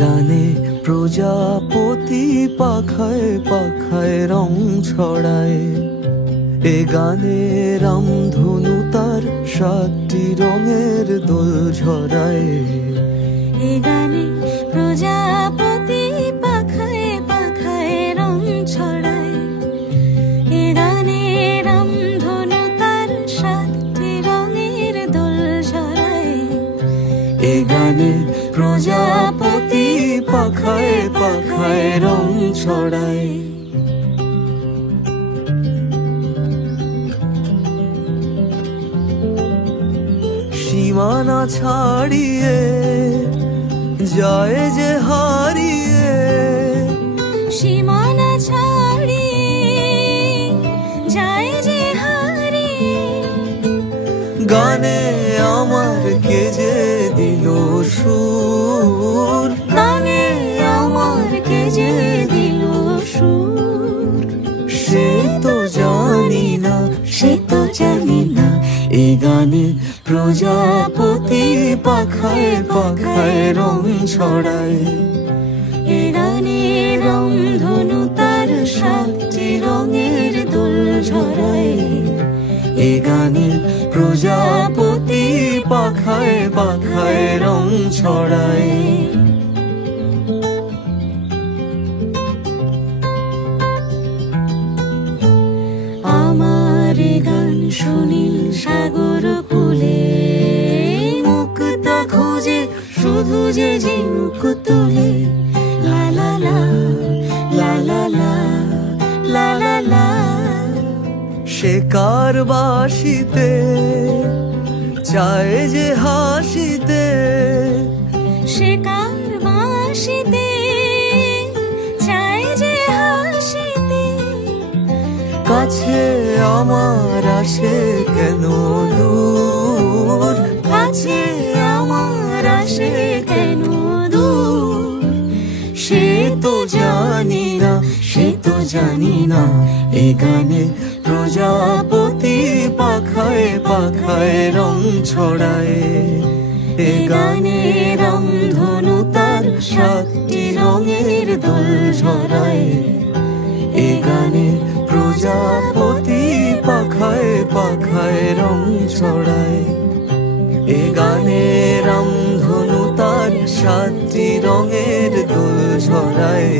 গানে প্রজাপতি পাখায় পাখায় রং ছড়ায়। এ গানে রামধনু তার 7টি রঙের দোল ঝরায়। এ গানে প্রজাপতি পাখায় পাখায় রং ছড়ায়। এ গানে রামধনু তার 7টি রঙের দোল ঝরায়। এ গানে প্রজাপতি পাখায় পাখায় রং ছড়ায়। সীমানা ছাড়িয়ে যায় যে হারিয়ে, সীমানা ছাড়িয়ে যায় যে হারিয়ে। গানে আমার কে যে দিল সুর, গানে আমার কে যে দিল সুর। সে তো জানি না, সে তো জানি না। এ গানে প্রজাপতি পাখায় পাখায় রং ছড়ায়। এ গানে রামধনু তার 7টি রঙের দোল ঝরায়। এ গানে প্রজাপতি পাখায় পাখায় রং ছড়ায়। আমার গান সুনীল সাগর কূলে, মুক্তা খোঁজে শুধু যে ঝিনুক তুলে। লা লা লা লা লা লা লা লা লা। সে কার বাসিতে চায় যে হাসিতে, সে কার বাঁশিতে চায় যে হাসিতে। কাছে আমার আসে কেন দূর, কাছে আমার আসে কেন দূর। সে তো জানি না, সে তো জানি না। এ গানে প্রজাপতি পাখায় পাখায় রং ছড়ায়। এ গানে রামধনু তার 7টি রঙের দোল ঝরায়। এ গানে প্রজাপতি পাখায় পাখায় রং ছড়ায়। এ গানে রামধনু তার 7টি রঙের দোল ঝরায়।